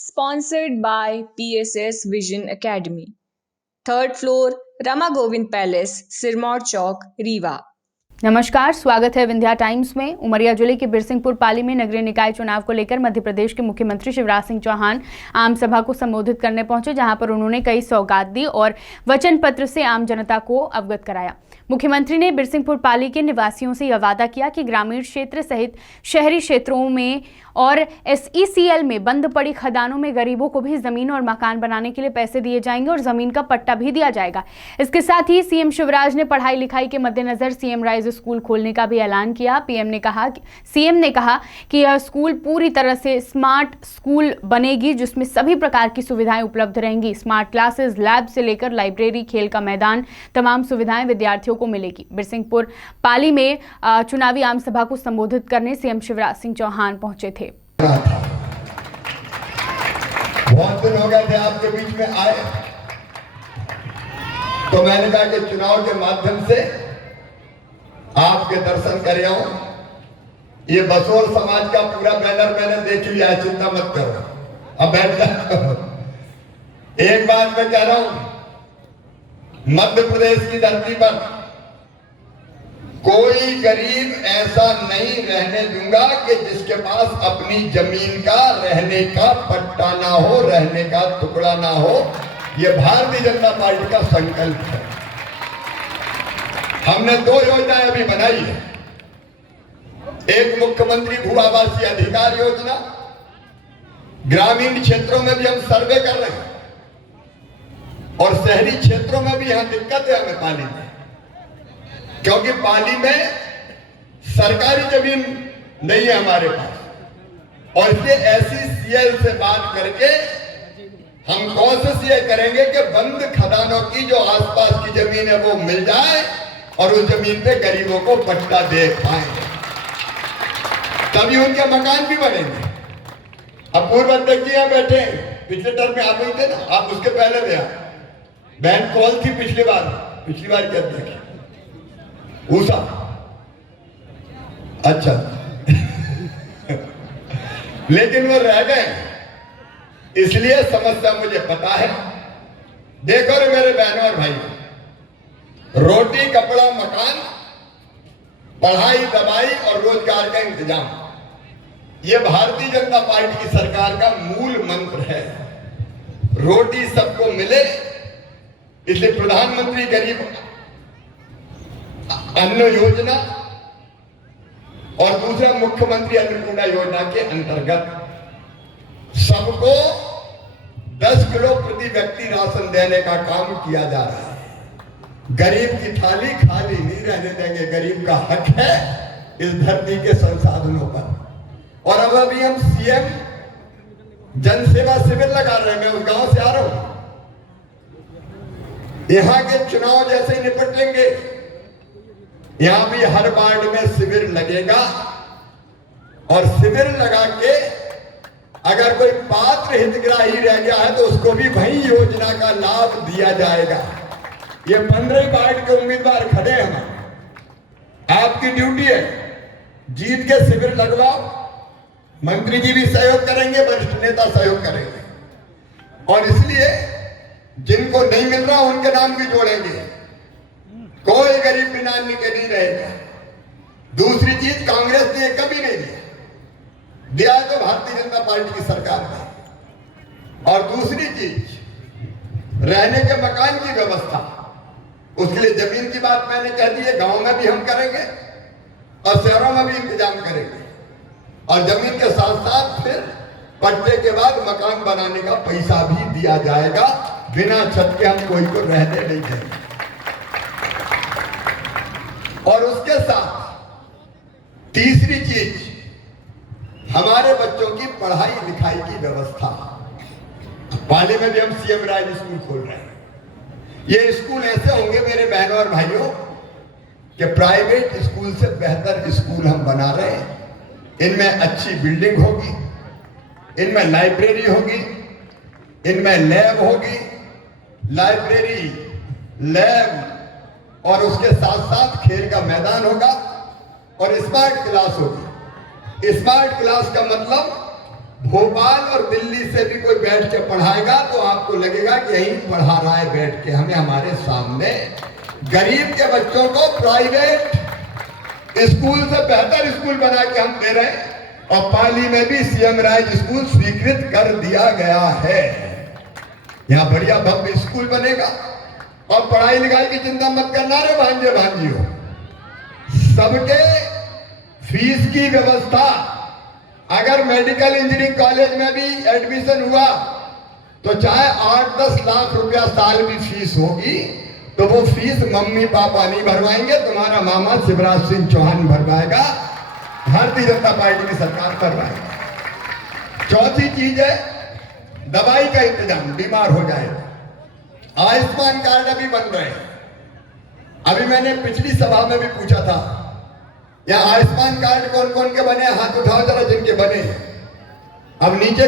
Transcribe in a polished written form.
Sponsored by PSS Vision Academy. Third floor, Rama Govind Palace, Sirmaur Chowk, Rewa. नमस्कार, स्वागत है Vindhya times में। उमरिया जिले के बिरसिंहपुर पाली में नगरीय निकाय चुनाव को लेकर मध्य प्रदेश के मुख्यमंत्री शिवराज सिंह चौहान आम सभा को संबोधित करने पहुंचे, जहां पर उन्होंने कई सौगात दी और वचन पत्र से आम जनता को अवगत कराया। मुख्यमंत्री ने बिरसिंहपुर पाली के निवासियों से यह वादा किया कि ग्रामीण क्षेत्र सहित शहरी क्षेत्रों में और SECL में बंद पड़ी खदानों में गरीबों को भी जमीन और मकान बनाने के लिए पैसे दिए जाएंगे और जमीन का पट्टा भी दिया जाएगा। इसके साथ ही सीएम शिवराज ने पढ़ाई लिखाई के मद्देनजर सीएम राइज स्कूल खोलने का भी ऐलान किया। सीएम ने कहा कि यह स्कूल पूरी तरह से स्मार्ट स्कूल बनेगी, जिसमें सभी प्रकार की सुविधाएं उपलब्ध रहेंगी। स्मार्ट क्लासेस, लैब से लेकर लाइब्रेरी, खेल का मैदान, तमाम सुविधाएं विद्यार्थियों को मिलेगी। बिरसिंहपुर पाली में चुनावी आम सभा को संबोधित करने सीएम शिवराज सिंह चौहान पहुंचे थे। बहुत दिन हो गए थे आपके बीच में आए, तो मैंने कहा कि चुनाव के माध्यम से आपके दर्शन कर आऊं। ये बसोर समाज का पूरा बैनर मैंने देख लिया है, चिंता मत करो, अब बैठ जाओ। एक बात मैं कह रहा हूं, मध्य प्रदेश की धरती पर कोई गरीब ऐसा नहीं रहने दूंगा कि जिसके पास अपनी जमीन का रहने का पट्टा ना हो, रहने का टुकड़ा ना हो। यह भारतीय जनता पार्टी का संकल्प है। हमने 2 योजनाएं अभी बनाई है। एक मुख्यमंत्री भू आवासीय अधिकार योजना, ग्रामीण क्षेत्रों में भी हम सर्वे कर रहे हैं और शहरी क्षेत्रों में भी यहां दिक्कत है हमें पाली में, क्योंकि पाली में सरकारी जमीन नहीं है हमारे पास। और इसलिए SECL से बात करके हम कोशिश ये करेंगे कि बंद खदानों की जो आसपास की जमीन है वो मिल जाए और उस जमीन पे गरीबों को पट्टा दे पाए, तभी उनके मकान भी बनेंगे। अब पूर्व अध्यक्ष जी यहां बैठे, पिछले टर्म में आप ही थे ना, आप उसके पहले थे। बहन कौन थी पिछली बार के अध्यक्ष? उषा, अच्छा। लेकिन वो रह गए, इसलिए समस्या मुझे पता है। देखो रे मेरे बहनों और भाई, रोटी, कपड़ा, मकान, पढ़ाई, दवाई और रोजगार का इंतजाम, ये भारतीय जनता पार्टी की सरकार का मूल मंत्र है। रोटी सबको मिले, इसलिए प्रधानमंत्री गरीब अन्न योजना और दूसरा मुख्यमंत्री अन्नपूर्णा योजना के अंतर्गत सबको 10 किलो प्रति व्यक्ति राशन देने का काम किया जा रहा है। गरीब की थाली खाली नहीं रहने देंगे, गरीब का हक है इस धरती के संसाधनों पर। और अब अभी हम सीएम जन सेवा शिविर लगा रहे हैं। मैं उस गांव से आ रहा हूं, यहां के चुनाव जैसे ही निपट लेंगे, यहां भी हर वार्ड में शिविर लगेगा और शिविर लगा के अगर कोई पात्र हितग्राही रह गया है तो उसको भी वही योजना का लाभ दिया जाएगा। ये 15 वार्ड के उम्मीदवार खड़े हैं, आपकी ड्यूटी है जीत के शिविर लगवाओ। मंत्री जी भी सहयोग करेंगे, वरिष्ठ नेता सहयोग करेंगे और इसलिए जिनको नहीं मिल रहा उनके नाम भी जोड़ेंगे। कोई गरीब बिना अन्न के नहीं रहेगा। दूसरी चीज, कांग्रेस ने कभी नहीं दिया तो भारतीय जनता पार्टी की सरकार ने। और दूसरी चीज, रहने के मकान की व्यवस्था, उसके लिए जमीन की बात मैंने कह दी है। गांव में भी हम करेंगे और शहरों में भी इंतजाम करेंगे और जमीन के साथ साथ फिर पट्टे के बाद मकान बनाने का पैसा भी दिया जाएगा। बिना छत के हम कोई को रहने नहीं देंगे। और उसके साथ तीसरी चीज, हमारे बच्चों की पढ़ाई लिखाई की व्यवस्था। पाली में भी हम सीएम राइज स्कूल खोल रहे हैं। ये स्कूल ऐसे होंगे मेरे बहनों और भाइयों कि प्राइवेट स्कूल से बेहतर स्कूल हम बना रहे हैं। इनमें अच्छी बिल्डिंग होगी, इनमें लाइब्रेरी होगी, इनमें लैब होगी, लाइब्रेरी, लैब और उसके साथ साथ खेल का मैदान होगा और स्मार्ट क्लास होगी। स्मार्ट क्लास का मतलब भोपाल और दिल्ली से भी कोई बैठ के पढ़ाएगा तो आपको लगेगा कि यही पढ़ा रहा है बैठ के हमें। हमारे सामने गरीब के बच्चों को प्राइवेट स्कूल से बेहतर स्कूल बना के हम दे रहे हैं और पाली में भी सीएम राज स्कूल स्वीकृत कर दिया गया है। यहाँ बढ़िया भव्य स्कूल बनेगा और पढ़ाई लिखाई की चिंता मत करना रे भांजे भांजियों। सबके फीस की व्यवस्था, अगर मेडिकल इंजीनियरिंग कॉलेज में भी एडमिशन हुआ तो चाहे 8-10 लाख रुपया साल भी फीस होगी तो वो फीस मम्मी पापा नहीं भरवाएंगे, तुम्हारा मामा शिवराज सिंह चौहान भरवाएगा, भारतीय जनता पार्टी की सरकार करवाएगी। चौथी चीज है दवाई का इंतजाम, बीमार हो जाए आयुष्मान कार्ड अभी बन रहे हैं। अभी मैंने पिछली सभा में भी पूछा था या आयुष्मान कार्ड कौन कौन के बने, हाथ उठाओ जरा जिनके बने। अब नीचे